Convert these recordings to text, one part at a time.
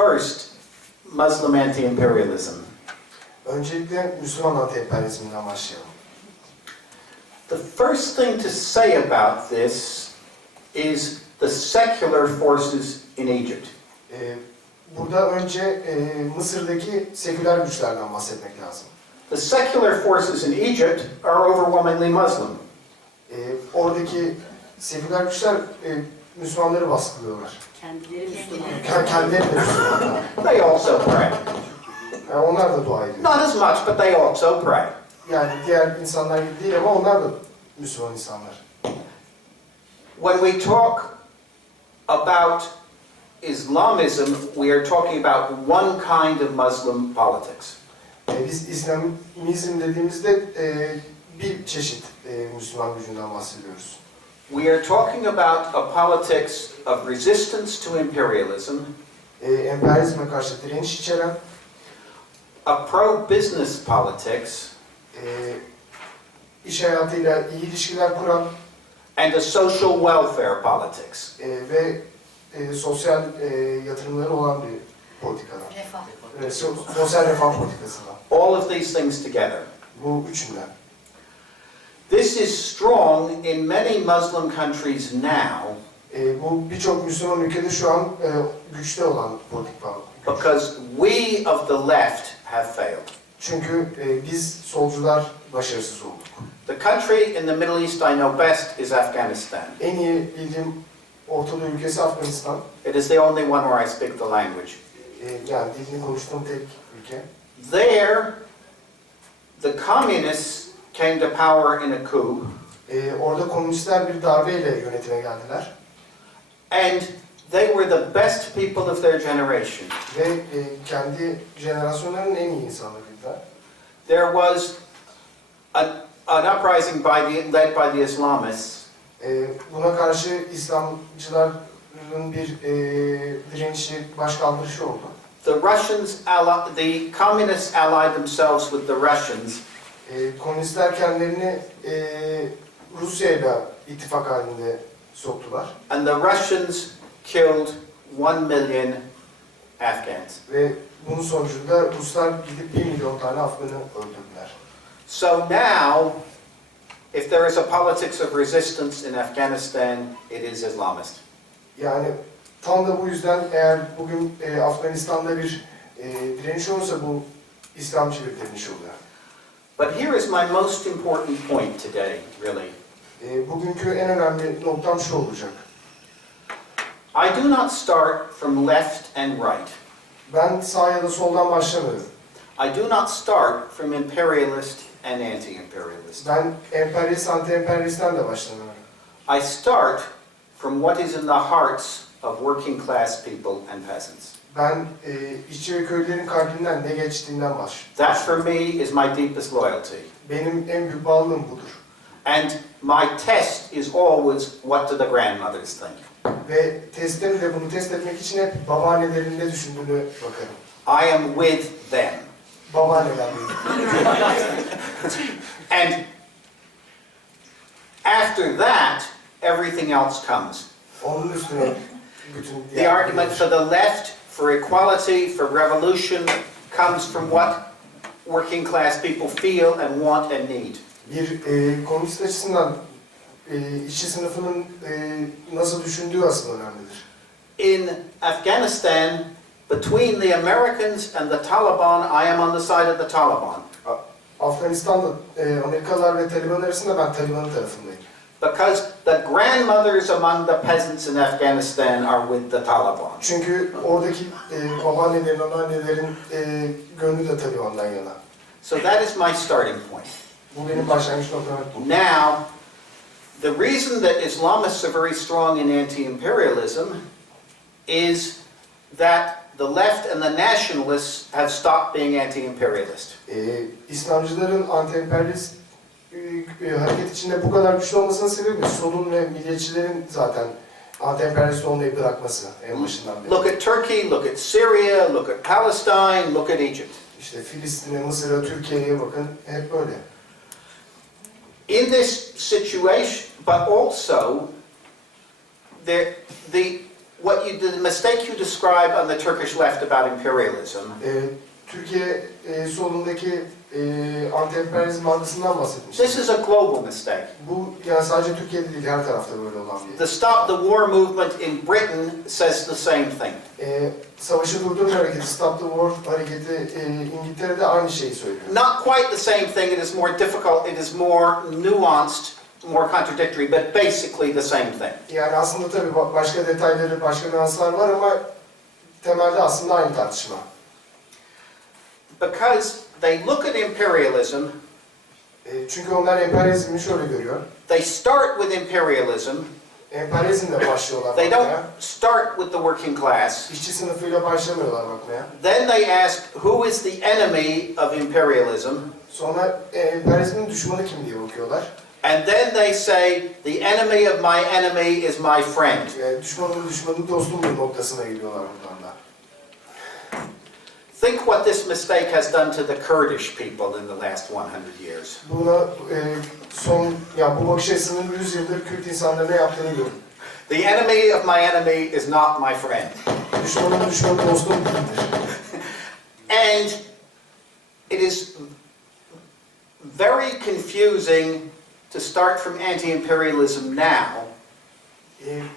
First, Muslim anti-imperialism. Öncelikle Müslüman anti-emperyalizminden başlayalım. The first thing to say about this is the secular forces in Egypt. Burada önce Mısır'daki seküler güçlerden bahsetmek lazım. The secular forces in Egypt are overwhelmingly Muslim. Oradaki seküler güçler Müslümanları baskılıyorlar. Kendileri Müslüman. Kendileri de Müslümanlar. They also pray. Yani onlar da dua ediyor. Not as much, but they also pray. Yani diğer insanlar gibi değil ama onlar da Müslüman insanlar. When we talk about Islamism, we are talking about one kind of Muslim politics. Biz İslamizm dediğimizde bir çeşit Müslüman gücünden bahsediyoruz. We are talking about a politics of resistance to imperialism, Emperyalizme karşı direniş içeren, a pro-business politics, iş hayatıyla iyi ilişkiler kuran and a social welfare politics. ve sosyal yatırımları olan bir politikadan. Refah. Sosyal refah politikasından. All of these things together. Bu üçünden. This is strong in many Muslim countries now Bu birçok Müslüman ülkede şu an güçte olan politik bağlı. because we of the left have failed. Çünkü biz solcular başarısız olduk. The country in the Middle East I know best is Afghanistan. En iyi bildiğim Orta Doğu ülkesi Afganistan. It is the only one where I speak the language. Yani dilini konuştuğum tek ülke. There, the communists came to power in a coup, Orada komünistler bir darbeyle yönetime geldiler. and they were the best people of their generation. Ve kendi jenerasyonlarının en iyi insanlarıydılar. There was an uprising led by the Islamists, Buna karşı İslamcıların bir direnişi, başkaldırışı oldu. the the communists allied themselves with the Russians, Komünistler kendilerini Rusya ile ittifak halinde soktular. and the Russians killed 1 million Afghans. Ve bunun sonucunda Ruslar gidip 1 milyon tane Afgan'ı öldürdüler. So now, if there is a politics of resistance in Afghanistan, it is Islamist. Yani tam da bu yüzden eğer bugün Afganistan'da bir direniş olursa bu İslamcı bir direniş oluyor. But here is my most important point today, really. Bugünkü en önemli noktam şu olacak. I do not start from left and right. Ben sağ ya da soldan başlamıyorum. I do not start from imperialist and anti-imperialist. Ben emperyalist, anti-emperyalistten de başlamıyorum. I start from what is in the hearts of working class people and peasants. Ben işçi ve köylülerin kalbinden ne geçtiğinden başlıyorum. That for me is my deepest loyalty. Benim en büyük bağlılığım budur. And my test is always, what do the grandmothers think? Ve testim de bunu test etmek için hep babaannelerin ne düşündüğünü bakarım. I am with them. Babaanneler benim. And after that, everything else comes. Onun üstüne bütün The argument for the left, for equality, for revolution, comes from what working class people feel and want and need. Bir komünist açısından işçi sınıfının nasıl düşündüğü aslında önemlidir. In Afghanistan, between the Americans and the Taliban, I am on the side of the Taliban. Afganistan'da Amerikalılar ve Taliban arasında ben Taliban'ın tarafındayım. Because the grandmothers among the peasants in Afghanistan are with the Taliban. Çünkü oradaki babaannelerin, anneannelerin gönlü de Taliban'dan yana. So that is my starting point. Bu benim başlangıç noktam. Now, the reason that Islamists are very strong in anti-imperialism is that the left and the nationalists have stopped being anti-imperialist. İslamcıların anti-emperyalist hareket içinde bu kadar güçlü olmasının sebebi solun ve milliyetçilerin zaten anti-emperyalist olmayı bırakması en başından beri. Look at Turkey, look at Syria, look at Palestine, look at Egypt. İşte Filistin'e, Mısır'a, Türkiye'ye bakın hep böyle. In this situation, but also the the mistake you describe on the Turkish left about imperialism Türkiye solundaki anti-emperyalizm algısından bahsetmiştim. this is a global mistake. Bu yani sadece Türkiye'de değil, her tarafta böyle olan bir. The Stop the War movement in Britain says the same thing. Savaşı durdurma hareketi, Stop the War hareketi İngiltere'de aynı şeyi söylüyor. Not quite the same thing, it is more difficult, it is more nuanced, more contradictory, but basically the same thing. Yani aslında tabii başka detayları, başka nüanslar var ama temelde aslında aynı tartışma. Because they look at imperialism, Çünkü onlar emperyalizmi şöyle görüyor. they start with imperialism, Emperyalizmle başlıyorlar they don't bakmaya. start with the working class. İşçi sınıfıyla başlamıyorlar bakmaya. Then they ask, who is the enemy of imperialism? Sonra emperyalizmin düşmanı kim diye bakıyorlar. And then they say, the enemy of my enemy is my friend. Düşmanın dostumdur noktasına geliyorlar buradan da. Think what this mistake has done to the Kurdish people in the last 100 years. Buna bu bakış açısının 100 yıldır Kürt insanlarına yaptığını görün. The enemy of my enemy is not my friend. Düşmanın düşmanı dostum değildir. And it is very confusing to start from anti-imperialism now,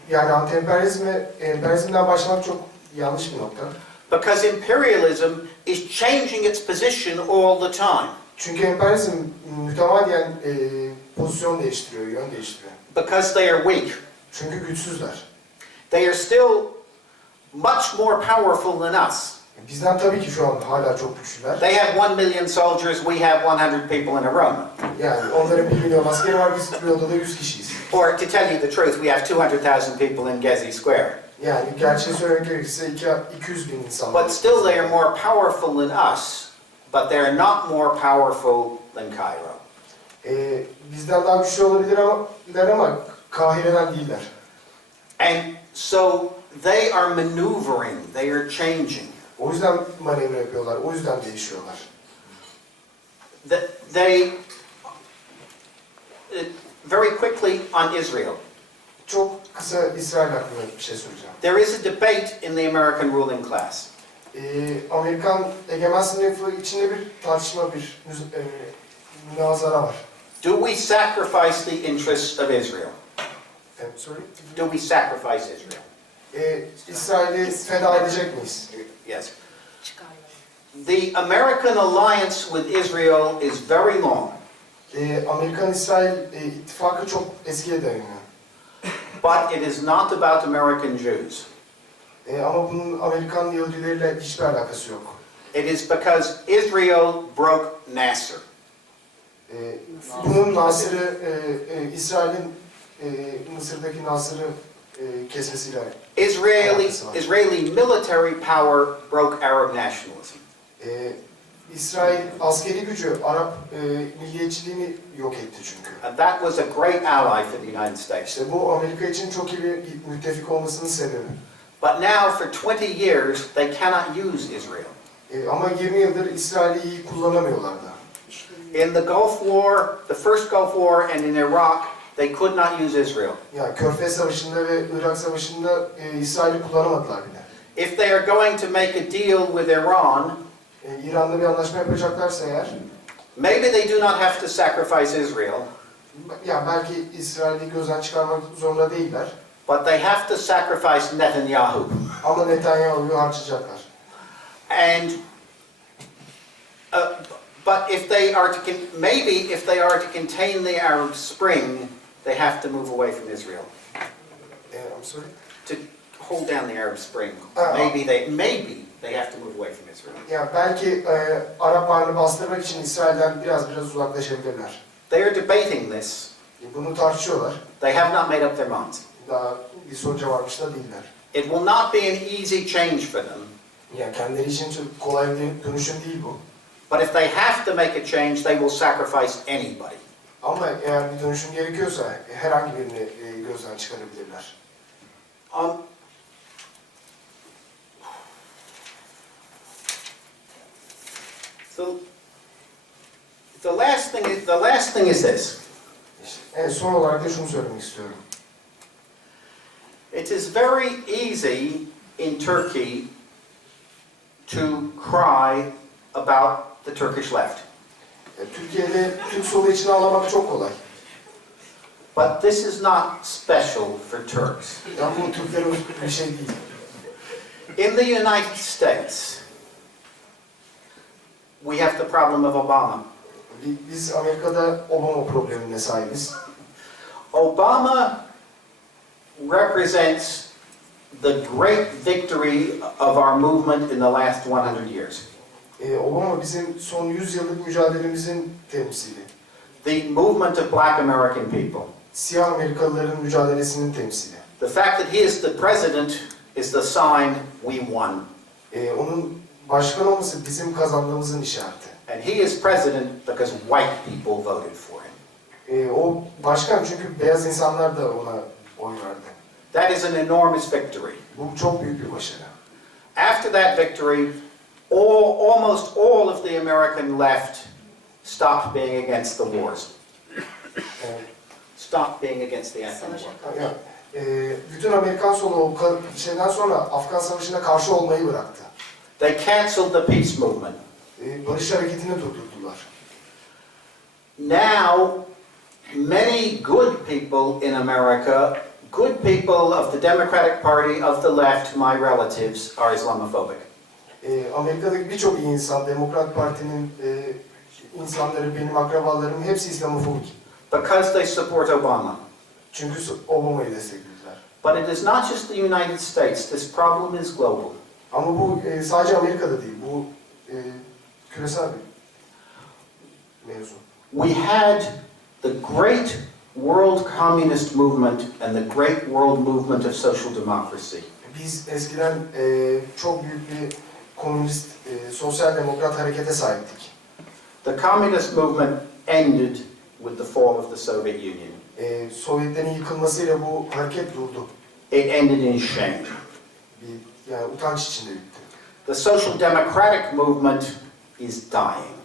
Yani emperyalizmden başlamak çok yanlış bir nokta. because imperialism is changing its position all the time. Çünkü emperyalizm mütemadiyen pozisyon değiştiriyor, yön değiştiriyor. Because they are weak. Çünkü güçsüzler. They are still much more powerful than us. Bizden tabii ki şu an hala çok güçlüler. They have 1 million soldiers, we have 100 people in a room. Yani onların 1 milyon askeri var, biz bir odada 100 kişiyiz. Or to tell you the truth, we have 200,000 people in Gezi Square. Yani gerçeği söylemek gerekirse 200 bin insan var. But still they are more powerful than us, but they are not more powerful than Cairo. Bizden daha güçlü olabilirler ama Kahire'den değiller. And so they are maneuvering, they are changing. O yüzden manevra yapıyorlar, o yüzden değişiyorlar. They very quickly on Israel. Çok kısa İsrail hakkında bir şey söyleyeceğim. There is a debate in the American ruling class. Amerikan egemen sınıfı içinde bir tartışma, bir münazara var. Do we sacrifice the interests of Israel? Sorry? Do we sacrifice Israel? İsrail'i feda edecek miyiz? Yes. Çıkarlar. The American alliance with Israel is very long, Amerikan-İsrail ittifakı çok eskiye dayanıyor. but it is not about American Jews. Ama bunun Amerikan Yahudileriyle hiçbir alakası yok. It is because Israel broke Nasser. Bunun Nasır'ı, İsrail'in Mısır'daki Nasır'ı kesmesiyle Israeli military power broke Arab nationalism. İsrail askeri gücü Arap milliyetçiliğini yok etti çünkü. And that was a great ally for the United States. İşte bu Amerika için çok iyi bir müttefik olmasının sebebi. But now for 20 years they cannot use Israel. Ama 20 yıldır İsrail'i iyi kullanamıyorlar da. In the Gulf War, the first Gulf War and in Iraq, they could not use Israel. Yani Körfez Savaşı'nda ve Irak Savaşı'nda İsrail'i kullanamadılar bile. If they are going to make a deal with Iran, İran'la bir anlaşma yapacaklarsa eğer, maybe they do not have to sacrifice Israel, yani belki İsrail'i gözden çıkarmak zorunda değiller. but they have to sacrifice Netanyahu. Ama Netanyahu'yu harcayacaklar. And but if they are to if they are to contain the Arab Spring, they have to move away from Israel I'm sorry. to hold down the Arab Spring. Uh, Maybe they have to move away from Israel. Yani belki Arap Baharı'nı bastırmak için İsrail'den biraz uzaklaşabilirler. They are debating this. Bunu tartışıyorlar. They have not made up their minds. Daha bir sonuca varmış da değiller. It will not be an easy change for them. Yani kendileri için çok kolay bir dönüşüm değil bu. But if they have to make a change, they will sacrifice anybody. Ama eğer bir dönüşüm gerekiyorsa herhangi birini gözden çıkarabilirler. So the last thing is this. Son olarak da şunu söylemek istiyorum. It is very easy in Turkey to cry about the Turkish left. Türkiye'de Türk solu için ağlamak çok kolay. But this is not special for Turks. Ya bu Türklere özgü bir şey değil. In the United States, we have the problem of Obama. Biz Amerika'da Obama problemine sahibiz. Obama represents the great victory of our movement in the last 100 years. Obama bizim son 100 yıllık mücadelemizin temsili. The movement of black American people. Siyah Amerikalıların mücadelesinin temsili. The fact that he is the president is the sign we won. Onun başkan olması bizim kazandığımızın işareti. And he is president because white people voted for him. O başkan çünkü beyaz insanlar da ona oy verdi. That is an enormous victory. Bu çok büyük bir başarı. After that victory, almost all of the American left stopped being against the wars. Stopped being against the Afghan war. Yani, bütün Amerikan solu o şeyden sonra Afgan Savaşı'na karşı olmayı bıraktı. They canceled the peace movement. Barış hareketini durdurdular. Now, many good people in America, good people of the Democratic Party, of the left, my relatives, are Islamophobic. Amerika'daki birçok iyi insan, Demokrat Parti'nin insanları, benim akrabalarım hepsi İslamofobik. Because they support Obama. Çünkü Obama'yı desteklediler. But it is not just the United States. This problem is global. Ama bu sadece Amerika'da değil, bu küresel bir mevzu. We had the great world communist movement and the great world movement of social democracy. Biz eskiden çok büyük bir komünist, sosyal demokrat harekete sahiptik. The communist movement ended with the fall of the Soviet Union. Sovyetlerin yıkılmasıyla bu hareket durdu. It ended in shame. Yani utanç içinde bitti. The social democratic movement is dying.